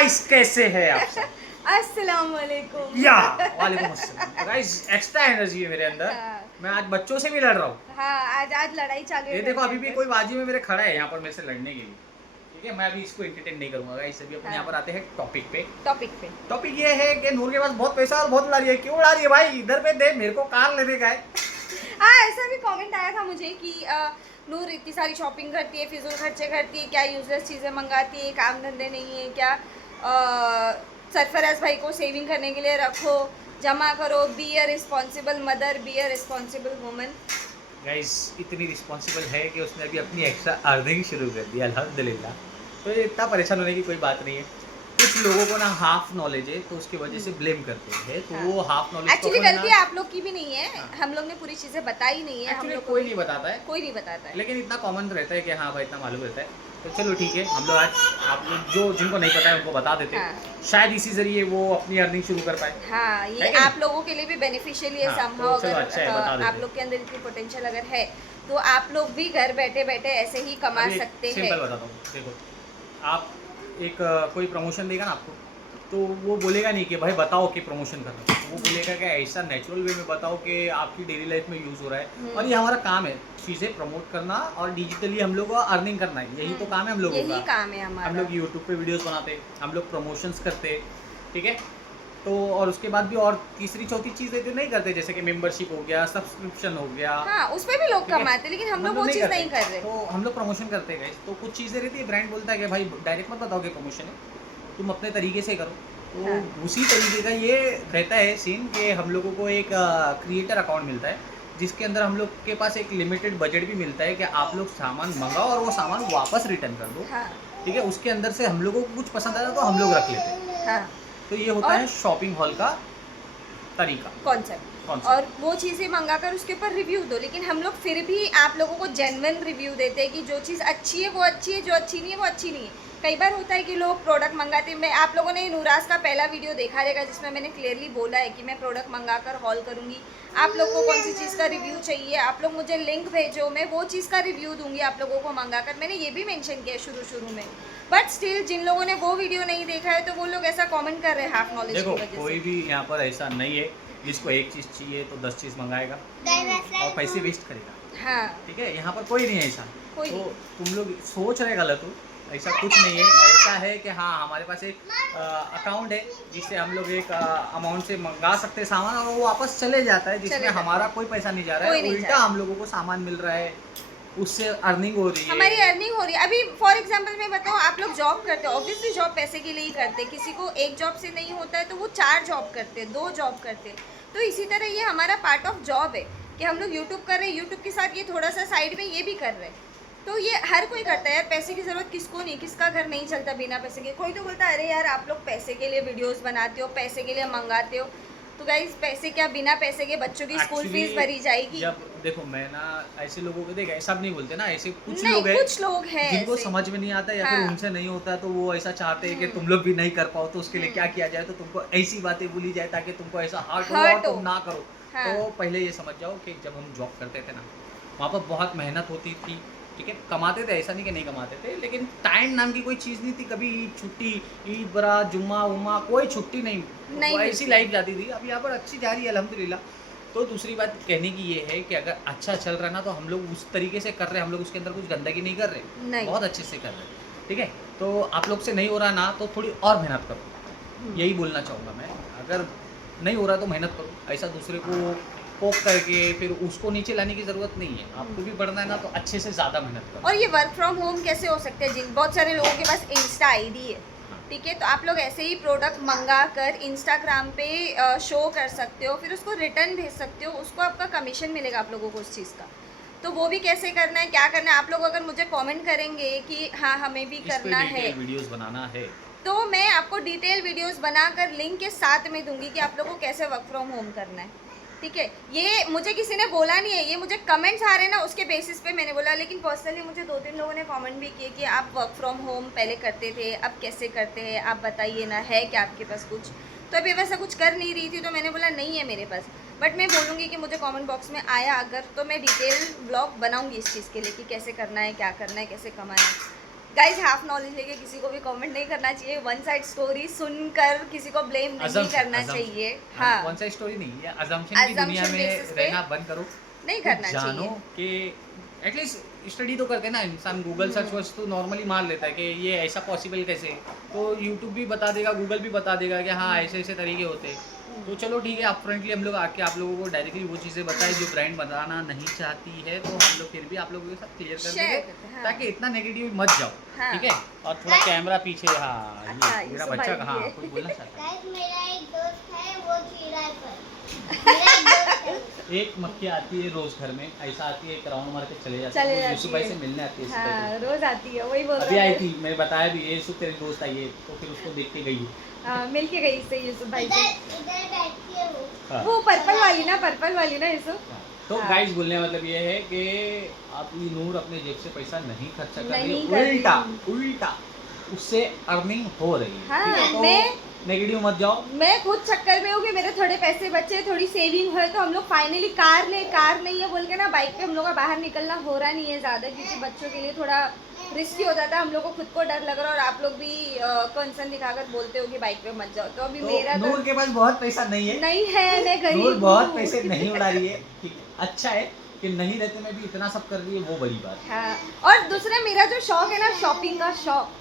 Guys कैसे हैं आप सब? अस्सलाम वालेकुम। या वालेकुम अस्सलाम। गाइस एक्स्ट्रा एनर्जी है मेरे अंदर। हाँ, मैं आज बच्चों से भी लड़ रहा हूँ। हाँ, आज लड़ाई चालू है ये घर देखो के अभी भी अंदर। कोई बाजी में मेरे खड़ा है यहाँ पर मेरे से लड़ने के लिए। ठीक है, मैं अभी इसको एंटरटेन नहीं करूंगा गाइस। अभी अपन यहाँ पर हाँ, आते हैं टॉपिक पे। टॉपिक पे। टॉपिक ये है कि नूर के पास बहुत पैसा है और बहुत उड़ा रही है। क्यों उड़ा रही है भाई? इधर पे दे, मेरे को कार लेने का है। हाँ, ऐसा भी कमेंट आया था मुझे कि नूर इतनी सारी शॉपिंग करती है, फिजूल खर्चे करती है, क्या यूजलेस चीज़ें मंगाती है, काम धंधे नहीं है क्या? सरफराज भाई को सेविंग करने के लिए रखो, जमा करो, be a responsible mother, be a responsible woman. Guys इतनी रिस्पॉन्सिबल है कि उसने अभी अपनी एक्स्ट्रा अर्निंग शुरू कर दी, अल्हम्दुलिल्लाह। तो ये इतना परेशान होने की कोई बात नहीं है। कुछ लोगों को ना हाफ नॉलेज है तो उसकी वजह से ब्लेम करते हैं, तो हाँ। वो हाफ नॉलेज एक्चुअली गलती आप लोग की भी नहीं है, हाँ। हम लोग ने पूरी चीज़ें बताई नहीं है, हम एक्चुअली लोग कोई नहीं बताता है, कोई नहीं बताता है। लेकिन इतना कॉमन रहता है कि हाँ भाई इतना मालूम रहता है। तो चलो ठीक है, हम लोग आज आप लोग जो जिनको नहीं पता है उनको बता देते हैं। हाँ। शायद इसी जरिए वो अपनी अर्निंग शुरू कर पाए। हाँ, है ये कि नहीं? आप लोगों के लिए भी बेनिफिशियल है हाँ, समहाउ। तो चलो अगर अच्छा है, बता देते आप हैं। लोग के अंदर इतनी पोटेंशियल अगर है तो आप लोग भी घर बैठे बैठे ऐसे ही कमा अभी सकते हैं। सिंपल बताता हूँ, देखो आप एक कोई प्रमोशन देगा ना आपको, तो वो बोलेगा नहीं कि भाई बताओ कि प्रमोशन करना है। वो बोलेगा कि ऐसा नेचुरल वे में बताओ कि आपकी डेली लाइफ में यूज़ हो रहा है। और ये हमारा काम है, चीज़ें प्रमोट करना और डिजिटली हम लोग को अर्निंग करना है। यही तो काम है हम लोगों यही का। काम है हम हमारा। लोग यूट्यूब पे वीडियोस बनाते हैं, हम लोग प्रमोशंस करते हैं, ठीक है। तो और उसके बाद भी और तीसरी चौथी चीज़ें जो नहीं करते, जैसे कि मेंबरशिप हो गया, सब्सक्रिप्शन हो गया। हाँ, उसमें भी लोग ठीक है? कमाते हैं, लेकिन हम लोग वो चीज़ नहीं कर रहे। तो हम लोग प्रमोशन करते हैं गाइस। तो कुछ चीज़ें रहती है, ब्रांड बोलता है कि भाई डायरेक्ट मत बताओ कि प्रमोशन है, तुम अपने तरीके से करो। तो हाँ। उसी तरीके का ये रहता है सीन कि हम लोगों को एक क्रिएटर अकाउंट मिलता है, जिसके अंदर हम लोग के पास एक लिमिटेड बजट भी मिलता है कि आप लोग सामान मंगाओ और वो सामान वापस रिटर्न कर दो। हाँ, ठीक है, उसके अंदर से हम लोगों को कुछ पसंद आया तो हम लोग रख लेते हैं। हाँ, तो ये होता और है शॉपिंग हॉल का तरीका। कॉन्सेप्ट। और वो चीज़ें मंगाकर उसके ऊपर रिव्यू दो, लेकिन हम लोग फिर भी आप लोगों को जेन्युइन रिव्यू देते हैं कि जो चीज़ अच्छी है वो अच्छी है, जो अच्छी नहीं है वो अच्छी नहीं है। कई बार होता है कि लोग प्रोडक्ट मंगाते हैं। मैं आप लोगों ने नूराज का पहला वीडियो देखा रहेगा जिसमें मैंने क्लियरली बोला है कि मैं प्रोडक्ट मंगाकर हॉल करूँगी। आप लोग को कौन सी चीज़ का रिव्यू चाहिए, आप लोग मुझे लिंक भेजो, मैं वो चीज़ का रिव्यू दूंगी आप लोगों को मंगाकर। मैंने ये भी मेंशन किया है शुरू में। बट स्टिल जिन लोगों ने वो वीडियो नहीं देखा है तो वो लोग ऐसा कमेंट कर रहे हैं हाफ नॉलेज की देखो वजह कोई से। भी यहाँ पर ऐसा नहीं है जिसको एक चीज़ चाहिए तो 10 चीज़ मंगाएगा और पैसे वेस्ट करेगा। हाँ, ठीक है, यहाँ पर कोई नहीं है ऐसा। कोई तो नहीं। तुम लोग सोच रहे गलत हो, ऐसा कुछ नहीं है। ऐसा है कि हाँ हमारे पास एक अकाउंट है जिससे हम लोग एक अमाउंट से मंगा सकते हैं सामान और वो वापस चले जाता है, जिसमें चले जाता है। हमारा कोई पैसा नहीं जा रहा कोई है, नहीं उल्टा जा रहा। हम लोगों को सामान मिल रहा है, उससे अर्निंग हो रही है। हमारी अर्निंग हो रही है। अभी फॉर एग्जांपल मैं बताऊँ, आप लोग जॉब करते हो, ऑब्वियसली जॉब पैसे के लिए ही करते हैं। किसी को एक जॉब से नहीं होता है तो वो 4 जॉब करते हैं, 2 जॉब करते हैं। तो इसी तरह ये हमारा पार्ट ऑफ जॉब है कि हम लोग यूट्यूब कर रहे हैं, यूट्यूब के साथ ये थोड़ा सा साइड में ये भी कर रहे हैं। तो ये हर कोई करता है यार, पैसे की ज़रूरत किसको नहीं, किसका घर नहीं चलता बिना पैसे के। कोई तो बोलता है अरे यार आप लोग पैसे के लिए वीडियोस बनाते हो, पैसे के लिए मंगाते हो। तो गाइस पैसे क्या, बिना पैसे के बच्चों की स्कूल Actually, फीस भरी जाएगी? जब देखो मैं ना ऐसे लोगों को देखा, सब नहीं बोलते ना, ऐसे कुछ नहीं, लोग हैं कुछ लोग हैं जिनको ऐसे। समझ में नहीं आता या हाँ। फिर उनसे नहीं होता, तो वो ऐसा चाहते हैं कि तुम लोग भी नहीं कर पाओ, तो उसके लिए क्या किया जाए, तो तुमको ऐसी बातें बोली जाए ताकि तुमको ऐसा हर्ट हो और हर्ट हो। तुम ना करो। हाँ। तो पहले ये समझ जाओ कि जब हम जॉब करते थे ना, वहाँ पर बहुत मेहनत होती थी। ठीक है, कमाते थे, ऐसा नहीं कि नहीं कमाते थे, लेकिन टाइम नाम की कोई चीज़ नहीं थी। कभी ईद छुट्टी, ईद बरात, जुम्मा उम्मा, कोई छुट्टी नहीं, नहीं वो ऐसी मिलती। लाइफ जाती थी। अब यहाँ पर अच्छी जा रही है अल्हम्दुलिल्लाह। तो दूसरी बात कहने की ये है कि अगर अच्छा चल रहा है ना, तो हम लोग उस तरीके से कर रहे हैं, हम लोग उसके अंदर कुछ गंदगी नहीं कर रहे, नहीं। बहुत अच्छे से कर रहे हैं। ठीक है, तो आप लोग से नहीं हो रहा ना, तो थोड़ी और मेहनत करो, यही बोलना चाहूँगा मैं। अगर नहीं हो रहा तो मेहनत करो, ऐसा दूसरे को पोक करके फिर उसको नीचे लाने की ज़रूरत नहीं है। आपको भी बढ़ना है ना, तो अच्छे से ज़्यादा मेहनत करो। और ये वर्क फ्रॉम होम कैसे हो सकते हैं? जिन बहुत सारे लोगों के पास इंस्टा आईडी है, ठीक है, तो आप लोग ऐसे ही प्रोडक्ट मंगा कर इंस्टाग्राम पे शो कर सकते हो, फिर उसको रिटर्न भेज सकते हो, उसको आपका कमीशन मिलेगा आप लोगों को उस चीज़ का। तो वो भी कैसे करना है, क्या करना है, आप लोग अगर मुझे कमेंट करेंगे कि हाँ हमें भी इस पे करना है, डिटेल वीडियोस बनाना है। तो मैं आपको डिटेल वीडियोस बनाकर लिंक के साथ में दूंगी कि आप लोगों को कैसे वर्क फ्रॉम होम करना है। ठीक है, ये मुझे किसी ने बोला नहीं है, ये मुझे कमेंट्स आ रहे हैं ना, उसके बेसिस पे मैंने बोला। लेकिन पर्सनली मुझे 2-3 लोगों ने कमेंट भी किए कि आप वर्क फ्रॉम होम पहले करते थे, अब कैसे करते हैं, आप बताइए ना, है क्या आपके पास कुछ? तो अभी वैसा कुछ कर नहीं रही थी, तो मैंने बोला नहीं है मेरे पास। बट मैं बोलूँगी कि मुझे कमेंट बॉक्स में आया अगर, तो मैं डिटेल ब्लॉग बनाऊँगी इस चीज़ के लिए कि कैसे करना है, क्या करना है, कैसे कमाना है। गाइस हाफ नॉलेज लेके किसी को भी कमेंट नहीं करना चाहिए, वन साइड स्टोरी सुनकर किसी को ब्लेम नहीं करना चाहिए। हाँ, वन साइड स्टोरी नहीं, ये assumption की दुनिया Assumption में basis पे रहना बंद करो। नहीं तो करना जानो चाहिए। कि एटलीस्ट स्टडी तो करते हैं ना इंसान, गूगल सर्च वर्च तो नॉर्मली मार लेता है कि ये ऐसा पॉसिबल कैसे, तो यूट्यूब भी बता देगा, गूगल भी बता देगा कि हाँ ऐसे ऐसे तरीके होते हैं। तो चलो ठीक है, आप फ्रेंकली हम लोग आके आप लोगों को डायरेक्टली वो चीज़ें बताएं जो ब्रांड बताना नहीं चाहती है, तो हम लोग फिर भी आप लोगों के साथ क्लियर कर Share देंगे करते हैं, हाँ। ताकि इतना नेगेटिव मत जाओ। हाँ। ठीक है, और थोड़ा कैमरा पीछे, हाँ अच्छा, ये मेरा यूसुफ बच्चा भाई हाँ भी है। कुछ बोलना चाहता है। गाइस मेरा एक दोस्त है वो जी रहा है पर मेरा एक दोस्त है। एक मक्खी आती है रोज घर में, ऐसा आती है, एक राउंड मार के चले जाती चले है, जाती यूसुफ भाई है। से मिलने आती है इसी हाँ, वजह से। रोज आती है, वही बोल अभी रहा आई है। थी, मैंने बताया भी ये यूसुफ तेरी दोस्त आई है, तो फिर उसको देख के गई। हाँ, मिल के गई इससे यूसुफ भाई से। इधर बैठती है वो। हाँ। वो पर्पल वाली ना यूसुफ। तो हाँ। गाइस बोलने का मतलब ये है कि आप ये नूर अपने जेब से पैसा नहीं खर्चा कर रही नहीं है, कर रही। उल्टा उससे अर्निंग हो रही है। हाँ, ठीक है, तो मैं- नेगेटिव मत जाओ। मैं खुद चक्कर में हूँ कि मेरे थोड़े पैसे बचे, थोड़ी सेविंग है, तो हम लोग फाइनली कार नहीं है बोल के ना बाइक पे हम लोग का बाहर निकलना हो रहा नहीं है ज़्यादा, क्योंकि बच्चों के लिए थोड़ा रिस्की हो जाता है, हम लोग को खुद को डर लग रहा है, और आप लोग भी कंसर्न दिखाकर बोलते हो कि बाइक पे मत जाओ। तो अभी तो मेरा तो नूर के पास बहुत पैसा नहीं है, नहीं है, मैं गरीब नूर बहुत हूँ। पैसे नहीं उड़ा रही है। ठीक है, अच्छा है कि नहीं रहते में भी इतना सब कर रही है, वो बड़ी बात है। हाँ, और दूसरा मेरा जो शौक है ना, शॉपिंग का शौक,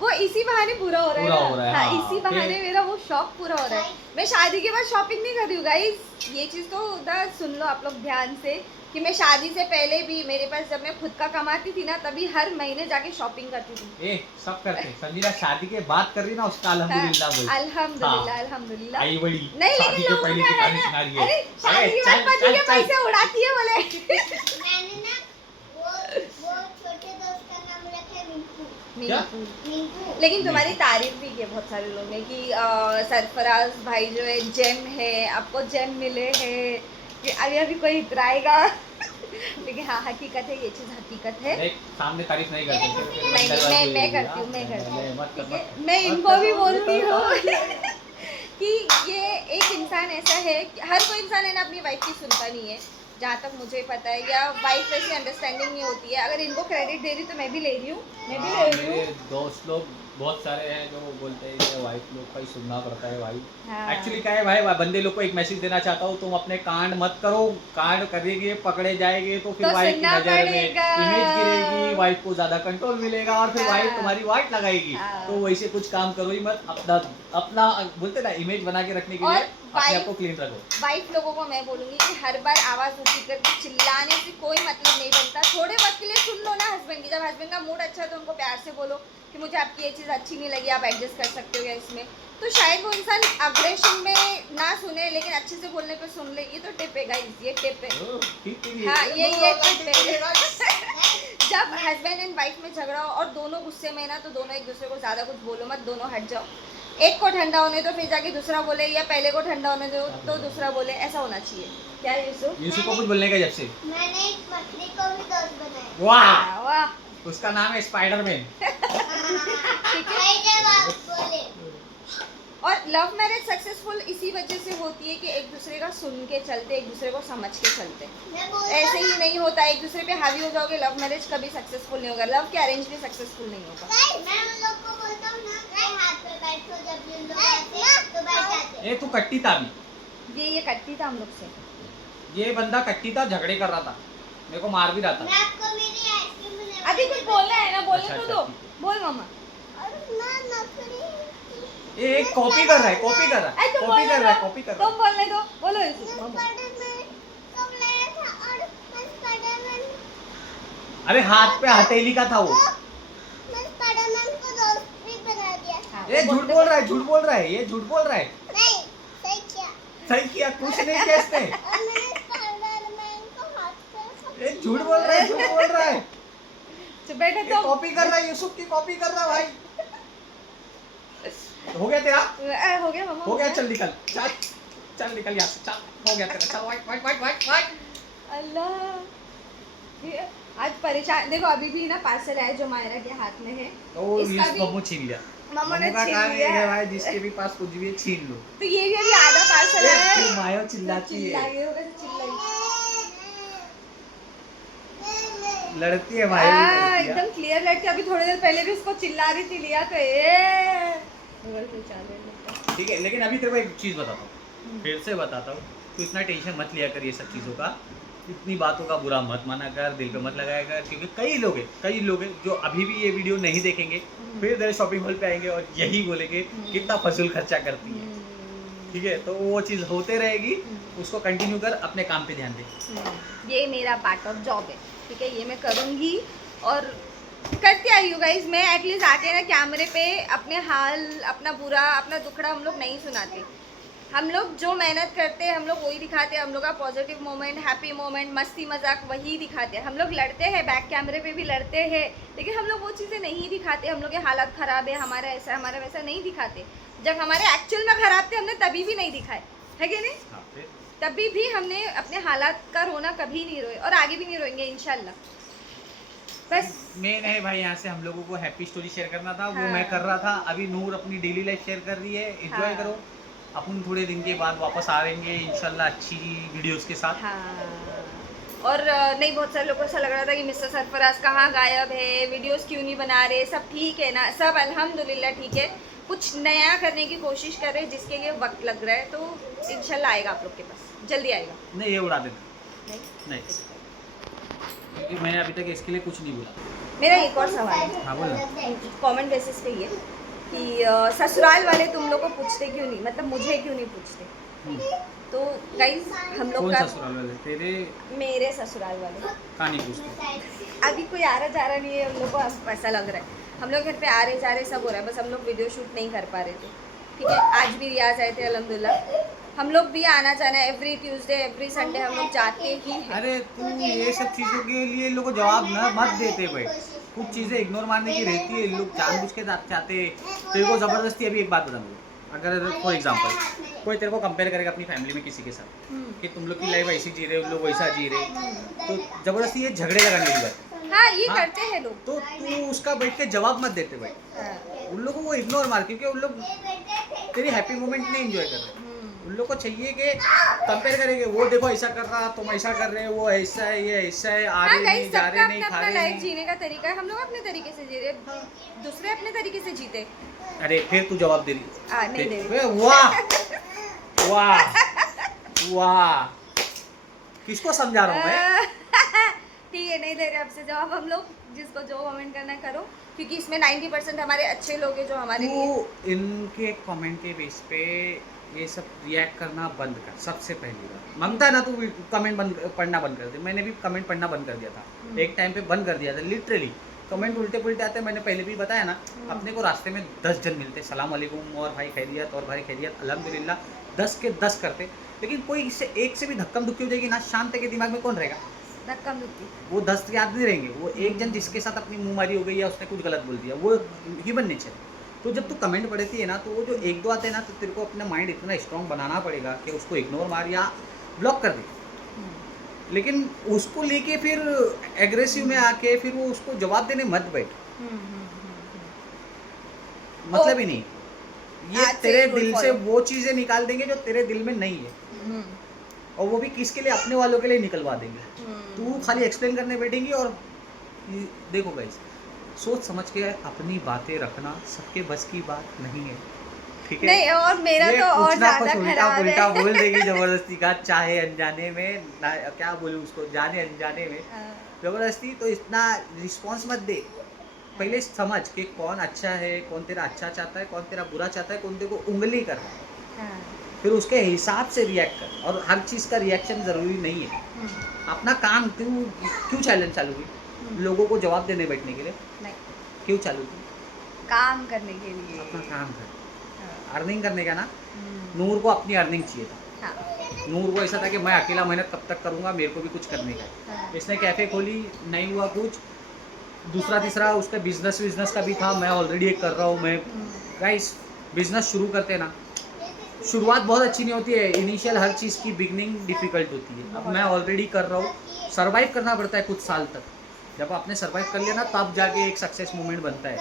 वो इसी बहाने पूरा हो रहा है पूरा ना। हो रहा है, हाँ, हाँ, इसी बहाने कि- मेरा वो शौक पूरा हो रहा है। मैं शादी के बाद शॉपिंग नहीं कर रही हूँ गाइस, ये चीज़ तो उधर सुन लो आप लोग ध्यान से, कि मैं शादी से पहले भी मेरे पास जब मैं खुद का कमाती थी ना, तभी हर महीने जाके शॉपिंग करती थी। ए सब करते हैं, समझी ना, शादी के बाद कर रही ना उसका अल्हम्दुलिल्लाह बोल। अल्हम्दुलिल्लाह हाँ। अल्हम्दुलिल्लाह। आई बड़ी नहीं, शादी लेकिन के लोगों पहले का की है कहानी ना, सुना रही है। अरे शादी के बाद चल, पति के चल, चल। पैसे उड़ाती है बोले। मैंने ना वो छोटे दोस्त का नाम रखा है मिंकू। क्या? मिंकू। लेकिन तुम्हारी तारीफ भी की है बहुत सारे लोगों ने कि सरफराज भाई जो है जेम है, आपको जेम मिले हैं, कि अभी अभी कोई इतराएगा। लेकिन हाँ, हकीकत है, ये चीज़ हकीकत है। एक सामने तारीफ नहीं करते। नहीं, मैं करती हूँ, मैं करती हूँ। मत कर, ठीक है, मत कर। मैं मत इनको कर, भी मत बोलती कर। हूँ कि ये एक इंसान ऐसा है कि हर कोई इंसान है ना अपनी वाइफ की सुनता नहीं है, जहाँ तक मुझे पता है, या वाइफ वैसी अंडरस्टैंडिंग नहीं होती है। अगर इनको क्रेडिट दे रही तो मैं भी ले रही हूँ, मैं भी ले रही मेरे हूँ। दोस्त लोग बहुत सारे हैं जो बोलते हैं कि वाइफ लोग का ही सुनना पड़ता है भाई। हाँ। एक्चुअली क्या है भाई, बंदे लोग को एक मैसेज देना चाहता हूँ, तुम अपने कांड मत करो, कांड करेंगे पकड़े जाएंगे तो फिर तो वाइफ की सुनना नजर में पड़ेगा। इमेज गिरेगी, वाइफ को ज्यादा कंट्रोल मिलेगा और फिर हाँ। वाइफ तुम्हारी वाइट लगाएगी। हाँ। तो वैसे कुछ काम करो ही मत, अपना अपना बोलते ना इमेज बना के रखने के और लिए अपने wife- आप को क्लीन रखो। वाइफ लोगों को मैं बोलूंगी कि हर बार आवाज़ ऊंची करके चिल्लाने से कोई मतलब नहीं बनता। थोड़े वक्त के लिए सुन लो ना हस्बैंड की, जब हस्बैंड का मूड अच्छा है तो उनको प्यार से बोलो कि मुझे आपकी ये चीज़ अच्छी नहीं लगी, आप एडजस्ट कर सकते हो या इसमें। तो शायद वो इंसान अग्रेशन में ना सुने, लेकिन अच्छे से बोलने पे सुन ले। ये तो टिप है गाइस, ये टिप है। हाँ, ये टिप है। जब हस्बैंड एंड वाइफ में झगड़ा हो और दोनों गुस्से में ना, तो दोनों एक दूसरे को ज़्यादा कुछ बोलो मत, दोनों हट जाओ। एक को ठंडा होने दो, फिर जाके दूसरा बोले, या पहले को ठंडा होने दो तो दूसरा बोले, ऐसा होना चाहिए। क्या यूसुफ? यूसुफ को कुछ बोलने का जब से मैंने एक बकरी को भी दोस्त बनाया। वाह, वाह, उसका नाम है स्पाइडरमैन। भाई जब आप बोले और लव मैरिज सक्सेसफुल इसी वजह से होती है कि एक दूसरे का सुन के चलते, एक दूसरे को समझ के चलते। मैं बोलता ऐसे हूँ ही नहीं होता, एक दूसरे पे हावी हो जाओगे, लव मैरिज कभी सक्सेसफुल नहीं होगा, लव के अरेंज भी सक्सेसफुल नहीं होगा। गाइस, मैं उन लोग को बोलता हूँ ना, गाइस हाथ पे बैठो, जब ये लोग आते हैं तो बैठ जाते हैं। ए तू कट्टी था अभी, ये कटती था हम लोग से। ये बंदा कट्टी था, झगड़े कर रहा था, मेरे को मार भी रहा था। मैं आपको मेरी आइसक्रीम बनाने अभी कुछ बोलना है ना, बोलने अच्छा, तो दो। अच्छा, बोल मामा। और मैं नौकरी ये कॉपी कर रहा है, कॉपी कर रहा अरे है, तुम कॉपी बोलने कर रहा है, दो, कॉपी कर रहा तुम बोलने दो, बोलो यूसुफ, मैं मामा। स्पाइडरमैन कब लाया था, और मैं स्पाइडरमैन है। अरे हाथ पे हथेली का था वो। मैं स्पाइडरमैन को दोस्त भी बना दिया। हाँ, ये वो झूठ बोल रहा है, झूठ बोल रहा है, ये झूठ बोल रहा है। नहीं, सही किया। सही किया, कुछ नहीं किया इसने। और मैंने स्पाइडरमैन को हाथ पे ये झूठ बोल रहा है, झूठ बोल रहा है। चुप बैठे ये तुम। कॉपी कर रहा है, यूसुफ की कॉपी कर रहा है भाई। हो गया तेरा, हो गया मामा, हो गया, चल निकल, चल चल निकल यहाँ से, चल हो गया तेरा, चल wait wait wait wait wait. Allah, ये आज परेशान देखो, अभी भी ना पार्सल आया जो मायरा के हाथ में है, तो इसका इस भी बम्मू छीन लिया। मामा ने बम्मू का छीन काम ये लिया। है भाई, जिसके भी पास कुछ भी है छीन लो। तो ये भी अभी आधा पार्सल आया फिर है। मायो चिल्लाती है। चिल्लाई होगा, चिल्लाई। लड़ती है भाई, लड़ती है। एकदम क्लियर लड़की। अभी थोड़ी देर पहले भी उसको चिल्ला रही थी लिया तो ए ठीक है, लेकिन अभी तेरे को एक चीज़ बताता हूँ, फिर से बताता हूँ, तो इतना टेंशन मत लिया कर ये सब चीज़ों का, इतनी बातों का बुरा मत माना कर, दिल पे मत लगाया कर, क्योंकि कई लोग हैं जो अभी भी ये वीडियो नहीं देखेंगे, फिर तेरे शॉपिंग मॉल पे आएंगे और यही बोलेंगे कितना फजूल खर्चा करती है। ठीक है, तो वो चीज़ होते रहेगी, उसको कंटिन्यू कर, अपने काम पे ध्यान दे। ये मेरा पार्ट ऑफ जॉब है, ठीक है, ये मैं करूँगी और करती आई हूँ गाइज। मैं एटलीस्ट आके ना कैमरे पे अपने हाल, अपना बुरा, अपना दुखड़ा हम लोग नहीं सुनाते। हम लोग जो मेहनत करते हैं हम लोग वही दिखाते हैं, हम लोग का पॉजिटिव मोमेंट, हैप्पी मोमेंट, मस्ती मजाक वही दिखाते हैं। हम लोग लड़ते हैं, बैक कैमरे पे भी लड़ते हैं, लेकिन हम लोग वो चीज़ें नहीं दिखाते। हम लोग के हालात ख़राब है, हमारा ऐसा हमारा वैसा नहीं दिखाते। जब हमारे एक्चुअल में ख़राब थे हमने तभी भी नहीं दिखाए, है कि नहीं? हाँ, फिर तभी भी हमने अपने हालात का रोना कभी नहीं रोए और आगे भी नहीं रोएंगे इंशाल्लाह। बस मेन है भाई, यहाँ से हम लोगों को हैप्पी स्टोरी शेयर करना था, वो हाँ। मैं कर रहा था। अभी नूर अपनी डेली लाइफ शेयर कर रही है, एंजॉय हाँ। करो। अपन थोड़े दिन के बाद वापस आ रहेंगे इंशाल्लाह अच्छी वीडियोस के साथ। हाँ। और नहीं, बहुत सारे लोगों को ऐसा लग रहा था कि मिस्टर सरफराज कहाँ गायब है, वीडियोस क्यों नहीं बना रहे। सब ठीक है ना? सब अल्हम्दुलिल्लाह ठीक है। कुछ नया करने की कोशिश कर रहे हैं जिसके लिए वक्त लग रहा है, तो इंशाल्लाह आएगा आप लोग के पास, जल्दी आएगा। नहीं, ये उड़ा देना नहीं, क्योंकि मैंने अभी तक इसके लिए कुछ नहीं बोला। मेरा एक और सवाल है, हाँ, बोल। कमेंट बेसिस पे ये कि ससुराल वाले तुम लोग को पूछते क्यों नहीं, मतलब मुझे क्यों नहीं पूछते? तो गाइज हम लोग कौन का, ससुराल वाले? तेरे मेरे ससुराल वाले कहाँ नहीं पूछते? अभी कोई आ रहा जा रहा नहीं है, हम लोग को ऐसा लग रहा है। हम लोग घर पे आ रहे जा रहे सब हो रहा है, बस हम लोग वीडियो शूट नहीं कर पा रहे थे। ठीक है, आज भी रियाज आए थे अल्हम्दुलिल्लाह। हम लोग भी आना जाना है, एवरी ट्यूसडे एवरी संडे हम लोग जाते ही हैं। अरे तू ये सब चीज़ों के लिए इन लोगों को जवाब न मत देते भाई। कुछ चीज़ें इग्नोर मारने की रहती है, लोग जानबूझ के चाहते। तेरे को ज़बरदस्ती, अभी एक बात बता दूँ, अगर फॉर एग्जांपल कोई तेरे को कंपेयर करेगा अपनी फैमिली में किसी के साथ कि तुम लोग की लाइफ ऐसी जी रहे, उन लोग वैसा जी रहे, तो ज़बरदस्ती ये झगड़े लगाने वाली बात है। हाँ, ये हाँ। करते हैं लोग। तो तू उसका बैठ के जवाब मत देते भाई, हाँ। उन लोगों को इग्नोर मार, क्योंकि उन लोग तेरी हैप्पी मोमेंट नहीं एंजॉय कर रहे। उन लोग को चाहिए कि कंपेयर करेंगे, वो देखो ऐसा कर रहा, तुम ऐसा कर रहे हो, वो ऐसा है, ये ऐसा है, आ हाँ रहे गाइस, नहीं, जा सबका रहे नहीं, अपना खा अपना रहे लाइफ नहीं। जीने का तरीका है। हम लोग अपने तरीके से जी रहे, दूसरे अपने तरीके से जीते। अरे फिर तू जवाब दे रही, नहीं दे रही। ए, वाह वाह वाह, किसको समझा रहा हूँ मैं? ठीक है, नहीं दे रहे आपसे जवाब। हम लोग जिसको जो कमेंट करना है करो, क्योंकि इसमें 90% हमारे अच्छे लोग हैं जो हमारे लिए। तू इनके कमेंट के बेस पे ये सब रिएक्ट करना बंद कर। सबसे पहली बात मांगता है ना, तू कमेंट पढ़ना बंद कर दे। मैंने भी कमेंट पढ़ना बंद कर दिया था, एक टाइम पे बंद कर दिया था लिटरली। कमेंट उल्टे पुल्टे आते हैं, मैंने पहले भी बताया ना। अपने को रास्ते में 10 जन मिलते, सलाम वालेकुम और भाई खैरियत, और भाई खैरियत, अल्हम्दुलिल्लाह, 10 के 10 करते, लेकिन कोई इससे एक से भी धक्कम धुक्की हो जाएगी ना, शांत के दिमाग में कौन रहेगा? धक्का मुक्की। वो 10 याद नहीं रहेंगे। वो एक जन जिसके साथ अपनी मुंहमारी हो गई या उसने कुछ गलत बोल दिया, वो ह्यूमन नेचर है। तो जब तू कमेंट पढ़ती है ना, तो वो जो एक दो आते हैं ना, तो तेरे को अपना माइंड इतना स्ट्रांग बनाना पड़ेगा कि उसको इग्नोर मार या ब्लॉक कर दे। लेकिन उसको लेके फिर एग्रेसिव में आके फिर वो उसको जवाब देने मत बैठ, मतलब ही नहीं। ये आज से तेरे rule दिल से follow। वो चीज़ें निकाल देंगे जो तेरे दिल में नहीं है, और वो भी किसके लिए? अपने वालों के लिए निकलवा देंगे। तू खाली एक्सप्लेन करने बैठेंगी। और देखो गाइस, सोच समझ के अपनी बातें रखना, सबके बस की बात नहीं है, ठीक है? नहीं, और मेरा ये तो और कुछ ना ज्यादा कुछ उल्टा खराब पुल्टा है। बोल देगी जबरदस्ती का, चाहे अनजाने में ना, क्या बोलूँ उसको, जाने अनजाने में जबरदस्ती। तो इतना रिस्पॉन्स मत दे। पहले समझ कि कौन अच्छा है, कौन तेरा अच्छा चाहता है, कौन तेरा बुरा चाहता है, कौन तेरे को उंगली कर रहा है, फिर उसके हिसाब से रिएक्ट कर। और हर चीज़ का रिएक्शन ज़रूरी नहीं है। अपना काम क्यों चैलेंज चालू की? लोगों को जवाब देने बैठने के लिए नहीं, क्यों चालू की? काम करने के लिए। अपना काम कर, अर्निंग करने का ना। नूर को अपनी अर्निंग चाहिए था। हाँ। नूर को ऐसा था कि मैं अकेला मेहनत कब तक करूँगा, मेरे को भी कुछ करने का है। हाँ। इसने कैफ़े खोली, नहीं हुआ कुछ, दूसरा तीसरा उसका बिजनेस का भी था। मैं ऑलरेडी एक कर रहा हूँ। मैं गाइस, बिजनेस शुरू करते हैं ना, शुरुआत बहुत अच्छी नहीं होती है। इनिशियल हर चीज़ की बिगनिंग डिफ़िकल्ट होती है। अब मैं ऑलरेडी कर रहा हूँ, सर्वाइव करना पड़ता है कुछ साल तक। जब आपने सर्वाइव कर लिया ना, तब जाके एक सक्सेस मोमेंट बनता है।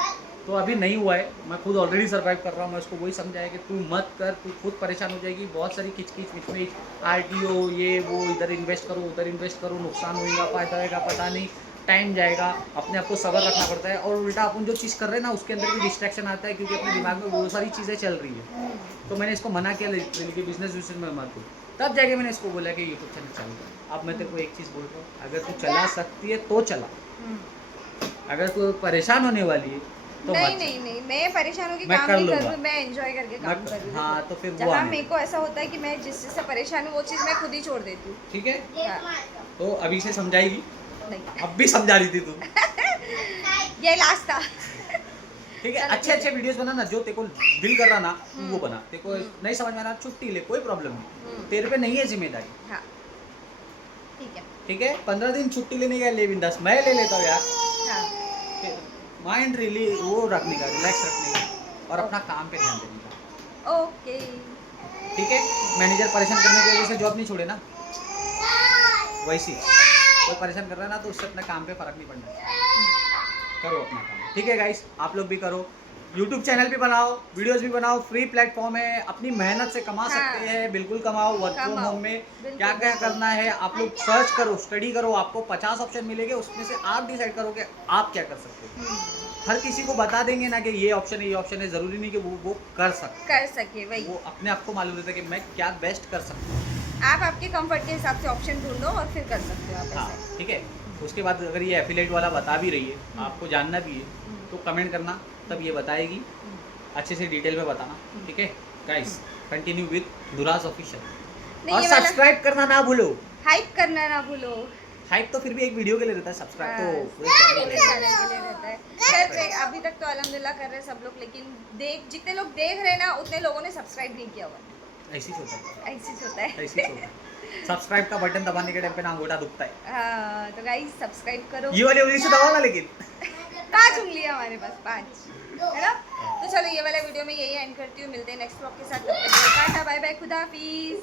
तो अभी नहीं हुआ है, मैं खुद ऑलरेडी सर्वाइव कर रहा हूँ। मैं उसको वही समझाया कि तू मत कर, तू खुद परेशान हो जाएगी। बहुत सारी किचमिच RTO, ये वो, इधर इन्वेस्ट करो, उधर इन्वेस्ट करो, नुकसान होगा, फ़ायदा होगा, पता नहीं। टाइम जाएगा, अपने आप को सब्र रखना पड़ता है, और उल्टा अपन जो चीज़ कर रहे हैं ना उसके अंदर भी डिस्ट्रैक्शन आता है, क्योंकि अपने दिमाग में बहुत सारी चीज़ें चल रही है। तो मैंने इसको मना किया कि बिजनेस में मत हो, तब जाके मैंने इसको बोला कि यूट्यूब चैनल चालू कर। अब मैं तेरे को एक चीज़ बोल रहा हूँ, अगर तू चला सकती है तो चला, अगर तू परेशान होने वाली है तो मत नहीं चला। नहीं नहीं, मैं परेशान होकर मैं काम कर नहीं कर लूँगा। रही हूँ, मैं एंजॉय करके काम कर रही हूँ। हाँ, तो फिर वो जहाँ आने मेरे दो। को ऐसा होता है कि मैं जिस चीज़ से परेशान हूँ वो चीज़ मैं खुद ही छोड़ देती हूँ। ठीक है, हाँ, तो अभी से समझाएगी, नहीं अब भी समझा रही थी तू। ये लास्ट था। ठीक है, चलो, अच्छे अच्छे वीडियोस बना ना, जो तेरे को दिल कर रहा ना तू वो बना। तेरे को हम्म। नहीं समझ में आ रहा, छुट्टी ले, कोई प्रॉब्लम नहीं, हम्म। तेरे पे नहीं है जिम्मेदारी। हाँ ठीक है। ठीक है, 15 दिन छुट्टी लेने का ले बिंदास, मैं ले लेता हूँ यार, हाँ माइंड रिली वो रखने का, रिलैक्स रखने का, और अपना काम पे ध्यान देने का। ओके। ठीक है, मैनेजर परेशान करने की वजह से जॉब नहीं छोड़े ना, वैसी कोई परेशान कर रहा है ना तो उससे अपने काम पे फर्क नहीं पड़ना, करो अपना काम। ठीक है गाइस, आप लोग भी करो, यूट्यूब चैनल भी बनाओ, वीडियोस भी बनाओ, फ्री प्लेटफॉर्म है, अपनी मेहनत से कमा हाँ। सकते हैं, बिल्कुल कमाओ। वर्क फ्रॉम कमाओ, होम में बिल्कुल, क्या क्या बिल्कुल। करना है आप लोग सर्च करो, स्टडी करो, आपको 50 ऑप्शन मिलेंगे, उसमें से आप डिसाइड करो कि आप क्या कर सकते हो। हर किसी को बता देंगे ना कि ये ऑप्शन है, ये ऑप्शन है, ज़रूरी नहीं कि वो कर सकते, कर सके वही। वो अपने आप को मालूम रहता है कि मैं क्या बेस्ट कर सकता हूँ। आप आपके कंफर्ट के हिसाब से ऑप्शन ढूंढो और फिर कर सकते हो आप हाँ ऐसे। ठीक है, उसके बाद अगर ये एफिलेट वाला बता भी रही है, आपको जानना भी है, तो कमेंट करना, तब ये बताएगी, अच्छे से डिटेल में बताना। ठीक है गाइस, कंटिन्यू विद दुराज ऑफिशियल, नहीं, और ये वाला सब्सक्राइब करना ना भूलो। हाइप करना ना भूलो। हाइप तो फिर भी एक वीडियो के लिए रहता है, सब्सक्राइब तो पूरे हाँ, channel के पूरे लिए चैनल के लिए रहता है। कर रहे अभी तक तो अल्हम्दुलिल्लाह कर रहे हैं सब लोग, लेकिन जितने लोग देख रहे हैं ना उतने लोगों ने सब्सक्राइब नहीं किया हुआ। ऐसी होता है, ऐसे ही होता है। ऐसी होता है। सब्सक्राइब का बटन दबाने के टाइम पे ना अंगूठा दुखता है। हाँ, तो गाइस सब्सक्राइब करो। ये वाली उंगली से दबाना, लेकिन 5 उंगलियां हमारे पास, 5 है ना। तो चलो ये वाला वीडियो में यही एंड करती हूँ, मिलते हैं नेक्स्ट ब्लॉग के साथ, तब तक के लिए टाटा बाय बाय, खुदा हाफिज।